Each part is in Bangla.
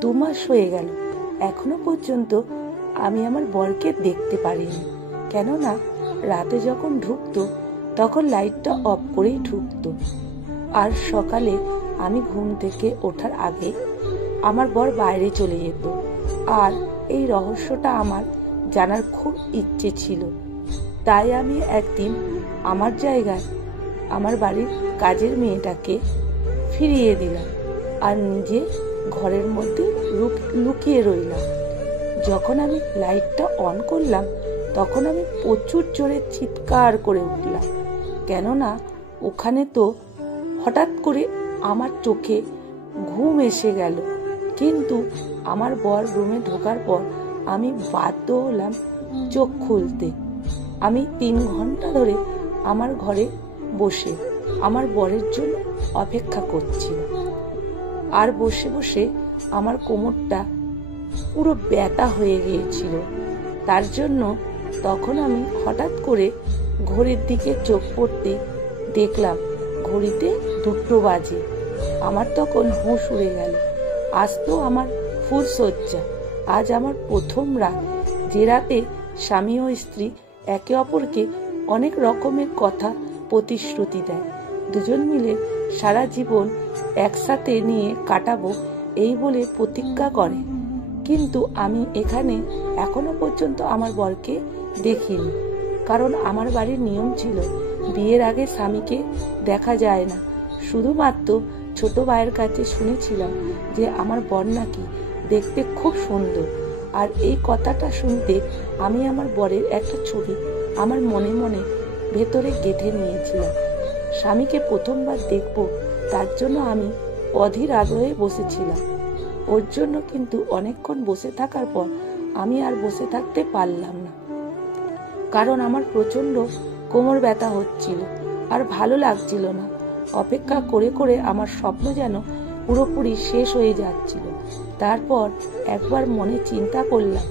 2 মাস হয়ে গেল, এখনো পর্যন্ত আমি আমার বরকে দেখতে পারিনি। কেননা রাতে যখন ঢুকতো তখন লাইটটা অফ করেই ঢুকতো, আর সকালে আমি ঘুম থেকে ওঠার আগে আমার বর বাইরে চলে যেত। আর এই রহস্যটা আমার জানার খুব ইচ্ছে ছিল। তাই আমি একদিন আমার জায়গায় আমার বাড়ির কাজের মেয়েটাকে ফিরিয়ে দিলাম আর নিজে ঘরের মধ্যে লুকিয়ে রইলাম। যখন আমি লাইটটা অন করলাম তখন আমি প্রচুর জোরে চিৎকার করে উঠলাম, কেননা ওখানে তো হঠাৎ করে আমার চোখে ঘুম এসে গেল। কিন্তু আমার বর রুমে ঢোকার পর আমি বাধ্য হলাম চোখ খুলতে। আমি 3 ঘন্টা ধরে আমার ঘরে বসে আমার বরের জন্য অপেক্ষা করছিলাম। আর বসে বসে আমার কোমরটা পুরো ব্যথা হয়ে গিয়েছিল। তার জন্য তখন আমি হঠাৎ করে ঘড়ির দিকে চোখ পড়তে দেখলাম ঘড়িতে 2টো বাজে। আমার তখন হুঁশ উড়ে গেল। আজ তো আমার ফুলশয্যা, আজ আমার প্রথম রাত, যে রাতে স্বামী ও স্ত্রী একে অপরকে অনেক রকমের কথা প্রতিশ্রুতি দেয়। দুজন মিলে সারা জীবন একসাথে নিয়ে কাটাবো এই বলে প্রতিজ্ঞা করে। কিন্তু আমি এখানে এখনো পর্যন্ত আমার বরকে দেখিনি, কারণ আমার বাড়ির নিয়ম ছিল বিয়ের আগে স্বামীকে দেখা যায় না। শুধুমাত্র ছোট ভাইয়ের কাছে শুনেছিলাম যে আমার বর নাকি দেখতে খুব সুন্দর। আর এই কথাটা শুনতে আমি আমার বরের একটা ছবি আমার মনে মনে ভেতরে গেঁথে নিয়েছিলাম। স্বামীকে প্রথমবার দেখব, তার জন্য আমি অধীর আগ্রহে বসেছিলাম। ওর জন্য কিন্তু অনেকক্ষণ বসে থাকার পর আমি আর বসে থাকতে পারলাম না, কারণ আমার প্রচন্ড কোমর ব্যথা হচ্ছিল আর ভালো লাগছিল না। অপেক্ষা করে করে আমার স্বপ্ন যেন পুরোপুরি শেষ হয়ে যাচ্ছিল। তারপর একবার মনে চিন্তা করলাম,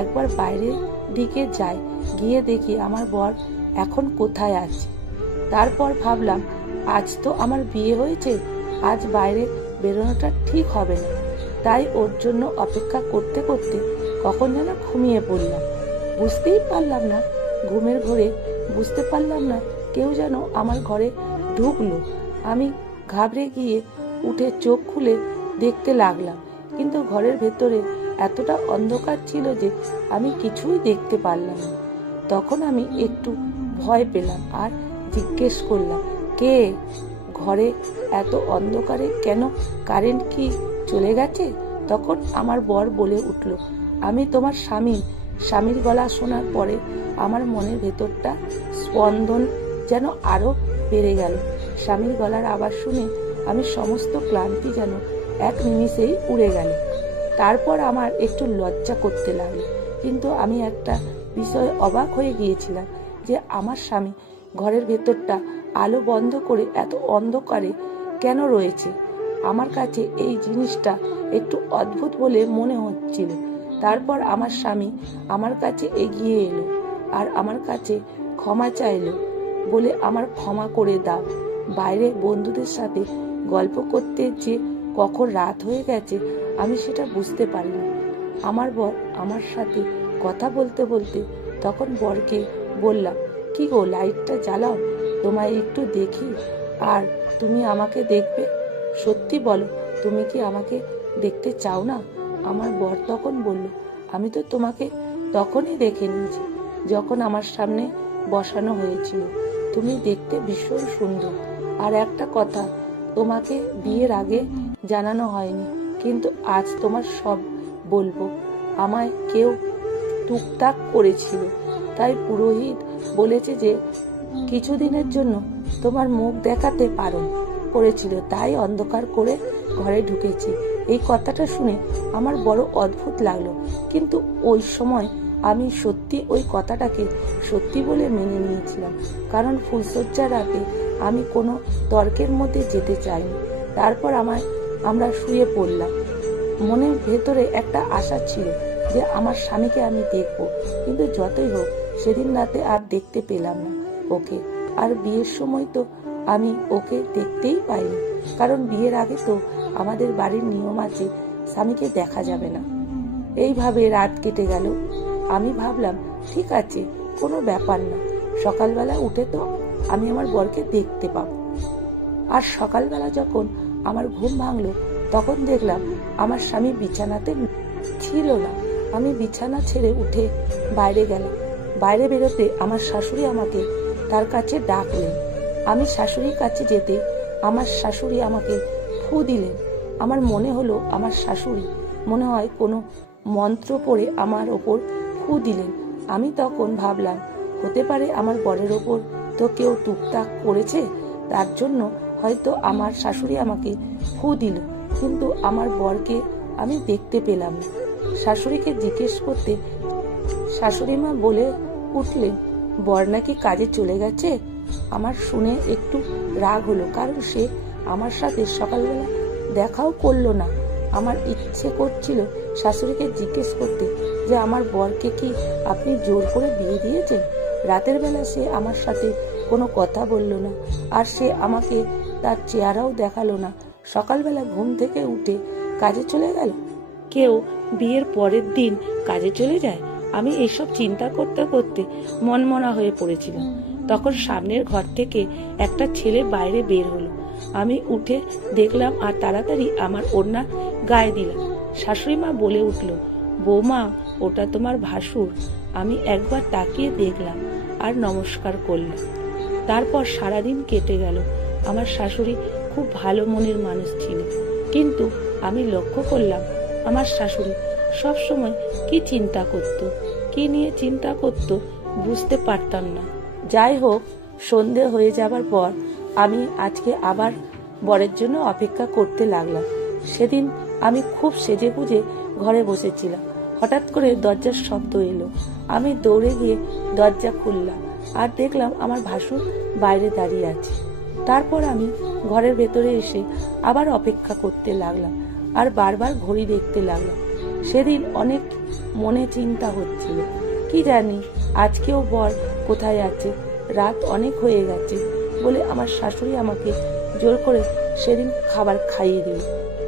একবার বাইরের দিকে যাই, গিয়ে দেখি আমার বর এখন কোথায় আছে। তারপর ভাবলাম, আজ তো আমার বিয়ে হয়েছে, আজ বাইরে বেরোনোটা ঠিক হবে না। তাই ওর জন্য অপেক্ষা করতে করতে কখন যেন ঘুমিয়ে পড়লাম। বুঝতেই পারলাম না, ঘুমের ঘোরে বুঝতে পারলাম না কেউ যেন আমার ঘরে ঢুকলো। আমি ঘাবড়ে গিয়ে উঠে চোখ খুলে দেখতে লাগলাম, কিন্তু ঘরের ভেতরে এতটা অন্ধকার ছিল যে আমি কিছুই দেখতে পারলাম না। তখন আমি একটু ভয় পেলাম আর জিজ্ঞেস করলাম, কে? ঘরে এত অন্ধকারে কেন? কারেন্ট কি চলে গেছে? তখন আমার বর বলে উঠল, আমি তোমার স্বামী। স্বামীর গলা শোনার পরে আমার মনের ভেতরটা স্পন্দন যেন আরো বেড়ে গেল। স্বামীর গলার আওয়াজ শুনে আমি সমস্ত ক্লান্তি যেন এক নিমিষেই উড়ে গেল। তারপর আমার একটু লজ্জা করতে লাগলো, কিন্তু আমি একটা বিষয়ে অবাক হয়ে গিয়েছিলাম যে আমার স্বামী ঘরের ভেতরটা আলো বন্ধ করে এত অন্ধকারে কেন রয়েছে। আমার কাছে এই জিনিসটা একটু অদ্ভুত বলে মনে হচ্ছিল। তারপর আমার স্বামী আমার কাছে এগিয়ে এলো আর আমার কাছে ক্ষমা চাইলো, বলে আমার ক্ষমা করে দাও। বাইরে বন্ধুদের সাথে গল্প করতে যে কখন রাত হয়ে গেছে আমি সেটা বুঝতে পারিনি। আমার বর আমার সাথে কথা বলতে বলতে তখন বরকে বললাম, কি গো, লাইটটা জ্বালাও, তোমায় একটু দেখি। আর তুমি আমাকে দেখবে? সত্যি বলো, তুমি কি আমাকে দেখতে চাও না? আমার বর তখন বলল, আমি তো তোমাকে তখনই দেখে নিয়েছি যখন আমার সামনে বসানো হয়েছিল। তুমি দেখতে ভীষণ সুন্দর। আর একটা কথা তোমাকে বিয়ের আগে জানানো হয়নি, কিন্তু আজ তোমার সব বলবো। আমায় কেউ টুকটাক করেছিল, তাই পুরোহিত বলেছে যে কিছুদিনের জন্য তোমার মুখ দেখাতে বারণ করেছিল, তাই অন্ধকার করে ঘরে ঢুকেছি। এই কথাটা শুনে আমার বড় অদ্ভুত লাগলো, কিন্তু ওই সময় আমি সত্যি ওই কথাটাকে সত্যি বলে মেনে নিয়েছিলাম, কারণ ফুলশয্যার রাতে আমি কোনো তর্কের মধ্যে যেতে চাইনি। তারপর আমরা শুয়ে পড়লাম। মনের ভেতরে একটা আশা ছিল যে আমার স্বামীকে আমি দেখব, কিন্তু যতই হোক সেদিন রাতে আর দেখতে পেলাম না ওকে। আর বিয়ের সময় তো আমি ওকে দেখতেই পাইনি, কারণ বিয়ের আগে তো আমাদের বাড়ির নিয়ম আছে স্বামীকে দেখা যাবে না। এইভাবে রাত কেটে গেল। আমি ভাবলাম ঠিক আছে, কোনো ব্যাপার না, সকালবেলা উঠে তো আমি আমার বরকে দেখতে পাবো। আর সকালবেলা যখন আমার ঘুম ভাঙলো তখন দেখলাম আমার স্বামী বিছানাতে ছিল না। আমি বিছানা ছেড়ে উঠে বাইরে গেলাম। বাইরে বেরোতে আমার শাশুড়ি আমাকে তার কাছে ডাকলেন। আমি শাশুড়ির কাছে যেতে আমার শাশুড়ি আমাকে ফু দিলেন। আমার মনে হলো আমার শাশুড়ি মনে হয় কোনো মন্ত্র পড়ে আমার ওপর ফু দিলেন। আমি তখন ভাবলাম হতে পারে আমার বরের ওপর তো কেউ টুকটাক করেছে, তার জন্য হয়তো আমার শাশুড়ি আমাকে ফু দিল, কিন্তু আমার বরকে আমি দেখতে পেলাম না। শাশুড়িকে জিজ্ঞেস করতে শাশুড়ি মা বলে উঠলেন, বর নাকি কাজে চলে গেছে। আমার শুনে একটু রাগ হলো, কারণ সে আমার সাথে সকালবেলা দেখাও করলো না। আমার ইচ্ছে করছিল শাশুড়িকে জিজ্ঞেস করতে যে আমার বরকে কি আপনি জোর করে বিয়ে দিয়েছেন? রাতের বেলা সে আমার সাথে কোনো কথা বলল না, আর সে আমাকে তার চেহারাও দেখালো না। সকালবেলা ঘুম থেকে উঠে কাজে চলে গেল। কেউ বিয়ের পরের দিন কাজে চলে যায়? আমি এসব চিন্তা করতে করতে মনমনা হয়ে পড়েছিলাম। তখন সামনের ঘর থেকে একটা ছেলে বাইরে বের হলো। আমি উঠে দেখলাম আর তাড়াতাড়ি আমার ওড়না গায়ে দিলাম। শাশুড়ি মা বলে উঠল, বৌমা, ওটা তোমার ভাসুর। আমি একবার তাকিয়ে দেখলাম আর নমস্কার করলাম। তারপর সারাদিন কেটে গেল। আমার শাশুড়ি খুব ভালো মনের মানুষ ছিল, কিন্তু আমি লক্ষ্য করলাম আমার শাশুড়ি সব সময় কি চিন্তা করত, কি নিয়ে চিন্তা করত বুঝতে পারতাম না। যাই হোক, সন্ধে হয়ে যাবার পর আমি আজকে আবার বরের জন্য অপেক্ষা করতে লাগলাম। সেদিন আমি খুব সেজে গুজে ঘরে বসেছিলাম। হঠাৎ করে দরজার শব্দ এলো। আমি দৌড়ে গিয়ে দরজা খুললাম আর দেখলাম আমার ভাসুর বাইরে দাঁড়িয়ে আছে। তারপর আমি ঘরের ভেতরে এসে আবার অপেক্ষা করতে লাগলাম আর বারবার ঘড়ি দেখতে লাগলাম। সেদিন অনেক মনে চিন্তা হচ্ছিল, কি জানি আজকেও বর কোথায় আছে, রাত অনেক হয়ে গেছে বলে আমার শাশুড়ি আমাকে জোর করে সেদিন খাবার খাইয়ে দিল।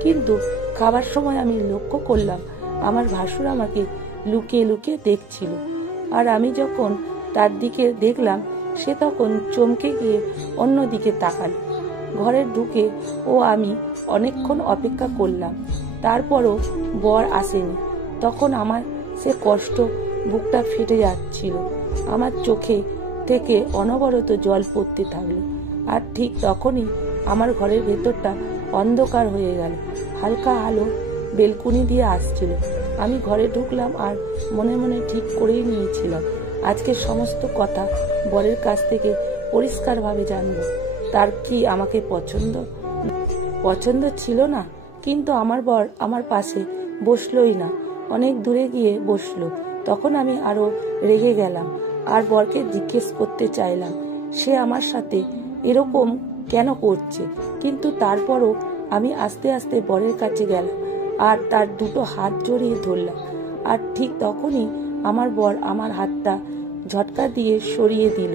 কিন্তু খাবার সময় আমি লক্ষ্য করলাম আমার ভাসুর আমাকে লুকিয়ে লুকিয়ে দেখছিল। আর আমি যখন তার দিকে দেখলাম, সে তখন চমকে গিয়ে অন্যদিকে তাকালো। ঘরে ঢুকে আমি অনেকক্ষণ অপেক্ষা করলাম, তারপরও বর আসেনি। তখন আমার সে কষ্ট, বুকটা ফেটে যাচ্ছিল। আমার চোখে থেকে অনবরত জল পড়তে থাকলো। আর ঠিক তখনই আমার ঘরের ভেতরটা অন্ধকার হয়ে গেল। হালকা আলো বেলকুনি দিয়ে আসছিল। আমি ঘরে ঢুকলাম আর মনে মনে ঠিক করেই নিয়েছিলাম আজকে সমস্ত কথা বরের কাছ থেকে পরিষ্কারভাবে জানব। তার কি আমাকে পছন্দ ছিল না, কিন্তু আমার বর আমার পাশে বসলোই না, অনেক দূরে গিয়ে বসলো। তখন আমি আরো রেগে গেলাম আর বরকে জিজ্ঞেস করতে চাইলাম সে আমার সাথে এরকম কেন করছে। কিন্তু তারপরও আমি আস্তে আস্তে বরের কাছে গেলাম আর তার দুটো হাত জড়িয়ে ধরলাম। আর ঠিক তখনই আমার বর আমার হাতটা ঝটকা দিয়ে সরিয়ে দিল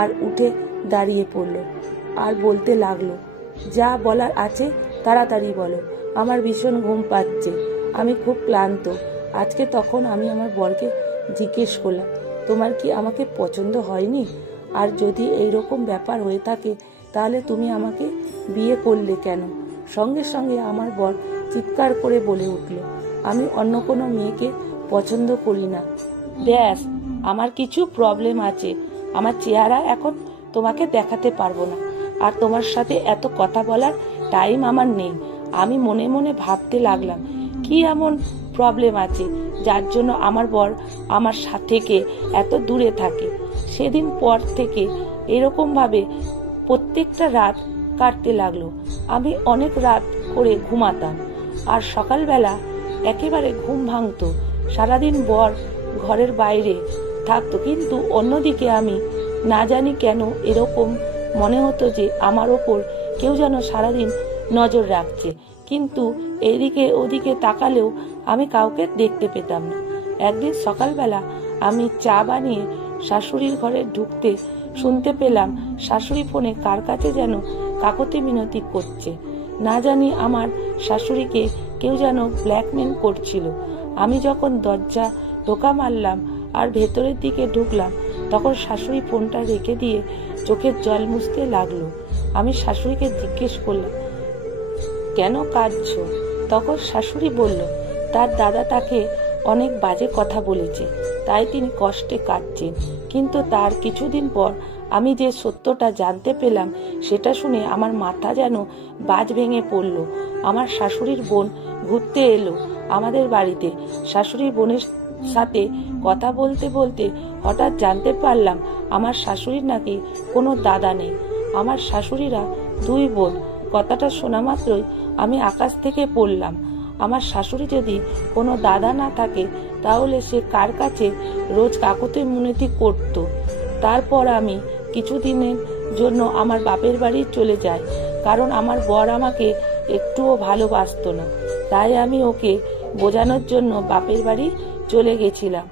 আর উঠে দাঁড়িয়ে পড়ল আর বলতে লাগলো, যা বলার আছে তাড়াতাড়ি বলো, আমার ভীষণ ঘুম পাচ্ছে, আমি খুব ক্লান্ত আজকে। তখন আমি আমার বরকে জিজ্ঞেস করলাম, তোমার কি আমাকে পছন্দ হয়নি? আর যদি এইরকম ব্যাপার হয়ে থাকে তাহলে তুমি আমাকে বিয়ে করলে কেন? সঙ্গে সঙ্গে আমার বর চিৎকার করে বলে উঠল, আমি অন্য কোনো মেয়েকে পছন্দ করি না। ব্যাস, আমার কিছু প্রবলেম আছে, আমার চেহারা এখন তোমাকে দেখাতে পারবো না, আর তোমার সাথে এত কথা বলার টাইম আমার নেই। আমি মনে মনে ভাবতে লাগলাম কি এমন প্রবলেম আছে যার জন্য আমার বর আমার থেকে এত দূরে থাকে। সেদিন পর থেকে এরকম ভাবে প্রত্যেকটা রাত কাটতে লাগলো। আমি অনেক রাত করে ঘুমাতাম আর সকালবেলা একেবারে ঘুম ভাঙতো। সারাদিন বর ঘরের বাইরে থাকতো, কিন্তু অন্যদিকে আমি না জানি কেন এরকম মনে হতো যে আমার ওপর কেউ যেন সারাদিন নজর রাখছে, কিন্তু এদিকে ওদিকে তাকালেও আমি কাউকে দেখতে পেতাম না। একদিন সকালবেলা আমি চা বানিয়ে শাশুড়ির ঘরে ঢুকতে শুনতে পেলাম শাশুড়ি ফোনে কার কাছে যেন কাকতি মিনতি করছে। না জানি আমার শাশুড়িকে কেউ যেন ব্ল্যাকমেল করছিল। আমি যখন দরজা টোকা মারলাম আর ভেতরের দিকে ঢুকলাম, তখন শাশুড়ি ফোনটা রেখে দিয়ে চোখের জল মুছতে লাগলো। আমি শাশুড়িকে জিজ্ঞেস করলাম, কেন কাঁদছো? তখন শাশুড়ি বলল, তার দাদা তাকে অনেক বাজে কথা বলেছে, তাই তিনি কষ্টে কাঁদছেন। কিন্তু তার কিছুদিন পর আমি যে সত্যটা জানতে পেলাম, সেটা শুনে আমার মাথা যেন বাজ ভেঙে পড়ল। আমার শাশুড়ির বোন ঘুরতে এলো আমাদের বাড়িতে। শাশুড়ির বোনের সাথে কথা বলতে বলতে হঠাৎ জানতে পারলাম আমার শাশুড়ির নাকি কোনো দাদা নেই। আমার শাশুড়িরা 2 বোন। কথাটা শোনা মাত্রই আমি আকাশ থেকে পড়লাম। আমার শাশুড়ি যদি কোনো দাদা না থাকে, তাহলে সে কার কাছে রোজ কাকুতি মিনতি করত? তারপর আমি কিছুদিনের জন্য আমার বাপের বাড়ি চলে যাই, কারণ আমার বর আমাকে একটুও ভালোবাসতো না। তাই আমি ওকে বোঝানোর জন্য বাপের বাড়ি চলে গেছিলাম।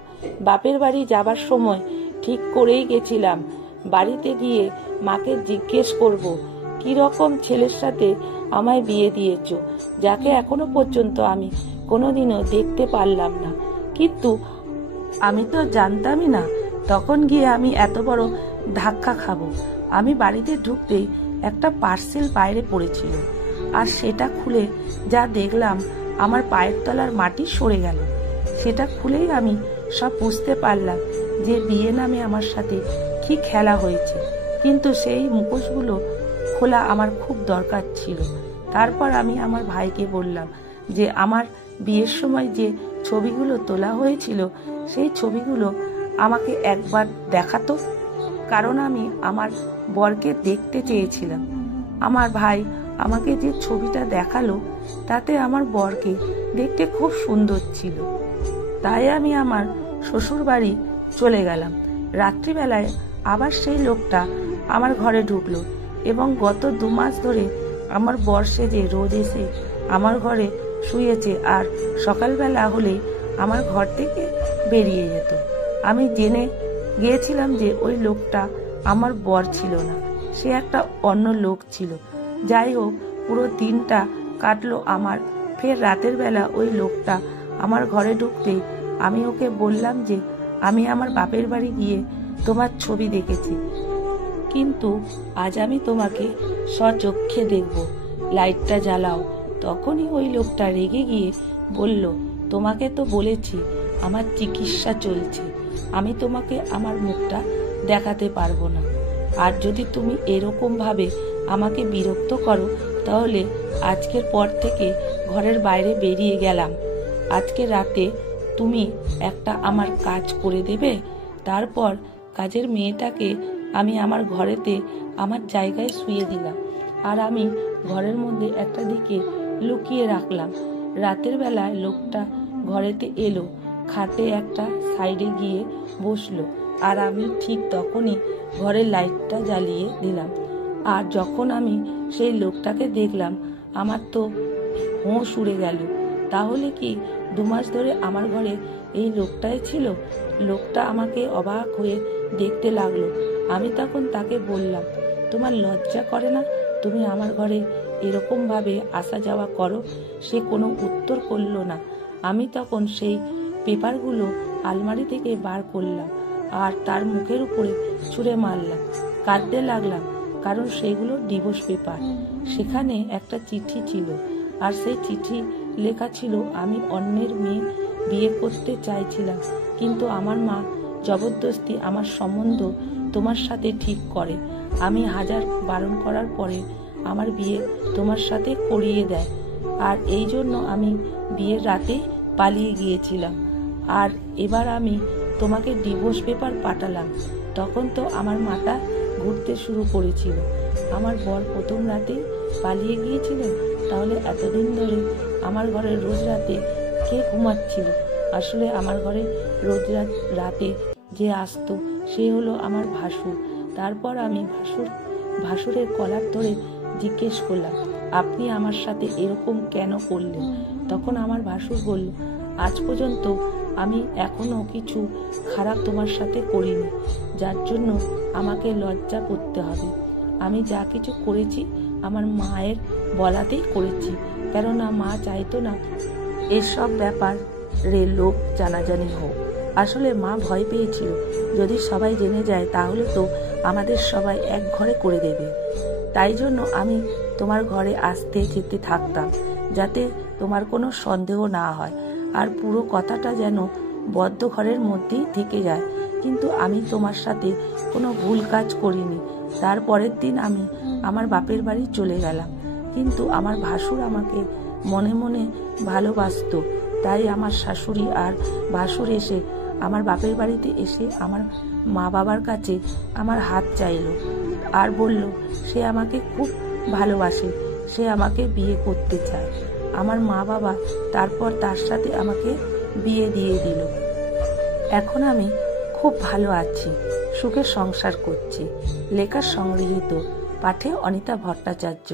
বাপের বাড়ি যাবার সময় ঠিক করেই গেছিলাম, বাড়িতে গিয়ে মাকে জিজ্ঞেস করব, কি রকম ছেলের সাথে আমায় বিয়ে দিয়েছ, যাকে এখনো পর্যন্ত আমি কোনোদিনও দেখতে পারলাম না। কিন্তু আমি তো জানতামই না তখন গিয়ে আমি এত বড় ধাক্কা খাবো। আমি বাড়িতে ঢুকতেই একটা পার্সেল বাইরে পড়েছিল, আর সেটা খুলে যা দেখলাম, আমার পায়ের তলার মাটি সরে গেল। সেটা খুলেই আমি সব বুঝতে পারলাম যে বিয়ে নামে আমার সাথে কি খেলা হয়েছে। কিন্তু সেই মুখোশগুলো খোলা আমার খুব দরকার ছিল। তারপর আমি আমার ভাইকে বললাম যে আমার বিয়ের সময় যে ছবিগুলো তোলা হয়েছিল, সেই ছবিগুলো আমাকে একবার দেখাতো, কারণ আমি আমার বরকে দেখতে চেয়েছিলাম। আমার ভাই আমাকে যে ছবিটা দেখালো, তাতে আমার বরকে দেখতে খুব সুন্দর ছিল। তাই আমি আমার শ্বশুর বাড়ি চলে গেলাম। রাত্রিবেলায় আবার সেই লোকটা আমার ঘরে ঢুকলো এবং গত 2 মাস ধরে আমার বর সেজে রোজ এসে আমার ঘরে শুয়েছে, আর সকালবেলা হলেই আমার ঘর থেকে বেরিয়ে যেত। আমি জেনে গিয়েছিলাম যে ওই লোকটা আমার বর ছিল না, সে একটা অন্য লোক ছিল। যাই হোক, পুরো দিনটা কাটলো আমার। ফের রাতের বেলা ওই লোকটা আমার ঘরে ঢুকতেই আমি ওকে বললাম যে আমি আমার বাপের বাড়ি গিয়ে তোমার ছবি দেখেছি, কিন্তু আজ আমি তোমাকে স্বচক্ষে দেখব, লাইটটা জ্বালাও। তখনই ওই লোকটা রেগে গিয়ে বলল, তোমাকে তো বলেছি আমার চিকিৎসা চলছে, আমি তোমাকে আমার মুখটা দেখাতে পারবো না। আর যদি তুমি এরকম ভাবে আমাকে বিরক্ত করো, তাহলে আজকের পর থেকে ঘরের বাইরে বেরিয়ে গেলাম। আজকে রাতে তুমি একটা আমার কাজ করে দেবে। তারপর কাজের মেয়েটাকে আমি আমার ঘরেতে আমার জায়গায় শুয়ে দিলাম, আর আমি ঘরের মধ্যে একটা দিকে লুকিয়ে রাখলাম। রাতের বেলায় লোকটা ঘরেতে এলো, খাটে একটা সাইডে গিয়ে বসলো, আর আমি ঠিক তখনই ঘরের লাইটটা জ্বালিয়ে দিলাম। আর যখন আমি সেই লোকটাকে দেখলাম, আমার তো হোঁশ উড়ে গেল। তাহলে কি 2 মাস ধরে আমার ঘরে এই লোকটাই ছিল? লোকটা আমাকে অবাক হয়ে দেখতে লাগলো। আমি তখন তাকে বললাম, তোমার লজ্জা করে না? তুমি আমার ঘরে এরকম ভাবে আসা যাওয়া করো? সে কোনো উত্তর করলো না। আমি তখন সেই পেপারগুলো আলমারি থেকে বার করলাম আর তার মুখের উপরে ছুঁড়ে মারলাম। কাঁদতে লাগলাম, কারণ সেগুলো ডিভোর্স পেপার। সেখানে একটা চিঠি ছিল, আর সেই চিঠি লেখা ছিল, আমি অন্যের মেয়ে বিয়ে করতে চাইছিলাম, কিন্তু আমার মা জবরদস্তি আমার সম্বন্ধ তোমার সাথে ঠিক করে। আমি হাজার বারণ করার পরে আমার বিয়ে তোমার সাথে করিয়ে দেয়, আর এই জন্য আমি বিয়ের রাতে পালিয়ে গিয়েছিলাম। আর এবার আমি তোমাকে ডিভোর্স পেপার পাঠালাম। তখন তো আমার মাথা ঘুরতে শুরু করেছিল। আমার বর প্রথম রাতেই পালিয়ে গিয়েছিলেন, তাহলে এতদিন ধরে আমার ঘরে রোজ রাতে কে ঘুমাচ্ছিল? আসলে আমার ঘরে রোজ রাতে যে আসতো সে হলো আমার ভাসুর। তারপর আমি ভাসুরের কলার ধরে জিজ্ঞেস করলাম, আপনি আমার সাথে এরকম কেন করলেন? তখন আমার ভাসুর বলল, আজ পর্যন্ত আমি এখনো কিছু খারাপ তোমার সাথে করিনি, যার জন্য আমাকে লজ্জা করতে হবে। আমি যা কিছু করেছি আমার মায়ের বলাতেই করেছি, কেননা মা চাইতো না এসব ব্যাপার লোক জানাজানি হোক। আসলে মা ভয় পেয়েছিল যদি সবাই জেনে যায় তাহলে তো আমাদের সবাই এক ঘরে করে দেবে। তাই জন্য আমি তোমার ঘরে আসতে যেতে থাকতাম, যাতে তোমার কোনো সন্দেহ না হয় আর পুরো কথাটা যেন বদ্ধ ঘরের মধ্যেই থেকে যায়। কিন্তু আমি তোমার সাথে কোনো ভুল কাজ করিনি। তারপরের দিন আমি আমার বাপের বাড়ি চলে গেলাম, কিন্তু আমার ভাসুর আমাকে মনে মনে ভালোবাসতো। তাই আমার শাশুড়ি আর ভাসুর এসে আমার বাপের বাড়িতে এসে আমার মা বাবার কাছে আমার হাত চাইলো আর বলল সে আমাকে খুব ভালোবাসে, সে আমাকে বিয়ে করতে চায়। আমার মা বাবা তারপর তার সাথে আমাকে বিয়ে দিয়ে দিল। এখন আমি খুব ভালো আছি, সুখে সংসার করছি। লেখা সংগৃহীত, পাঠে অনিতা ভট্টাচার্য।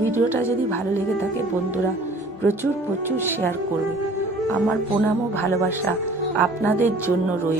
ভিডিওটা যদি ভালো লেগে থাকে বন্ধুরা প্রচুর প্রচুর শেয়ার করবে। আমার প্রণাম ও ভালোবাসা আপনাদের জন্য রইল।